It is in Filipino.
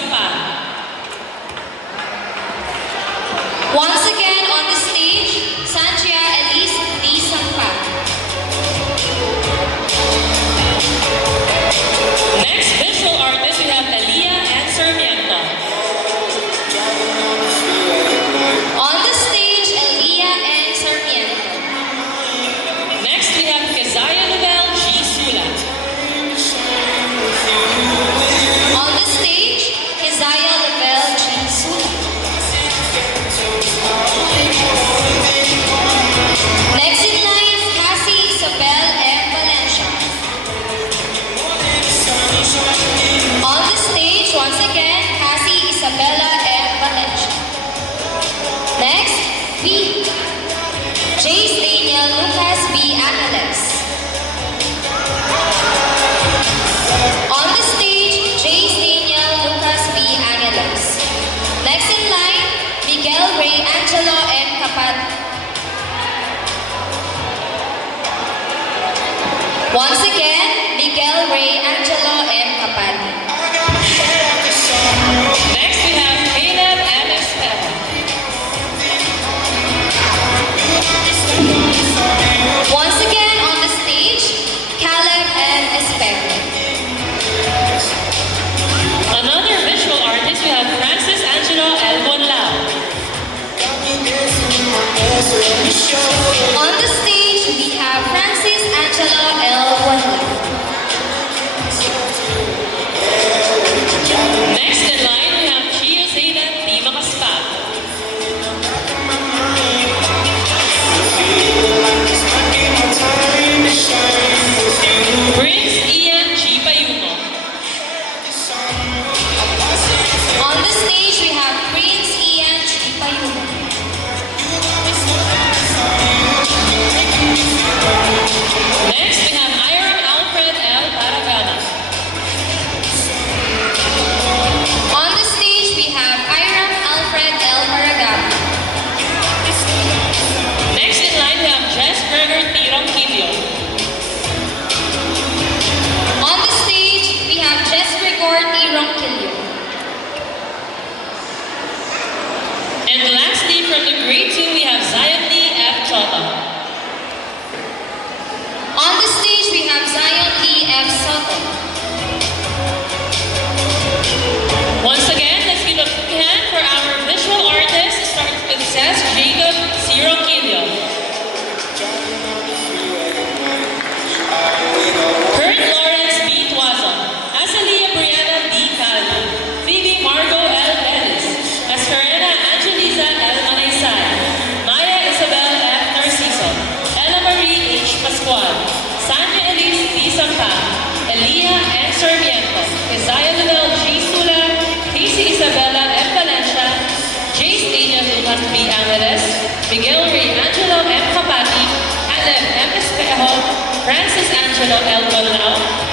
Sampa. Once again on the stage, Sanjia Elise D. Sampa. Next visual artist, we have Elia and Sarmiento. On the stage, Elia and Sarmiento. Next, we have Keziah Novel G. Sulat. On the stage, Keziah Lavelle G. Sulat. Next in line, Cassie Isabel M. Valencia. On the stage, once again, Cassie Isabella M. Valencia. Next, B. Jace Daniel Lucas B. Angeles. On the stage, Jace Daniel Lucas B. Angeles. Next in line, Miguel Ray Angelo M. Capati. Once again, Miguel Ray Angelo M. Capati. Next, we have Caleb and Espejo. Once again on the stage, Caleb and Espejo. Another visual artist, we have Francis Angelo L. Bonlao. On the stage, we have Francis Angelo L. Bonlao. Next in line, we have Chia Zayden D. Macaspat. Prince Ian G. Payuno. On the stage, we have Prince Ian G. Payuno. Next, we have Hiram Alfred L. Paragana. On the stage, we have Hiram Alfred L. Paragama. Next in line, we have Jess Berger T. Ronquillo. On the stage, we have Jess Gregor T. Ronquillo. And lastly, from the grade 2, we have Zion Lee F. Chota. On the stage, we have Zion E. F. Soto. Once again, let's give a hand for our visual artist, starting with Seth Jacob C. Ronquillo. Kurt Lawrence B. Tuazon. Azalia Brianna D. Calvi. Phoebe Margot L. Dennis. Escarena Angeliza L. Manaysay. Maya Isabel F. Narciso. Ella Marie H. Pascual. Sanya Elise D. Sampa. Elia N. Sarmiento. Keziah Novel G. Sula. Casey Isabella M. Valencia. Jace Daniel Lucas B. Angeles. Miguel Ray Angelo M. Capati. Caleb M. Espejo. Francis Angelo L. Bonlao.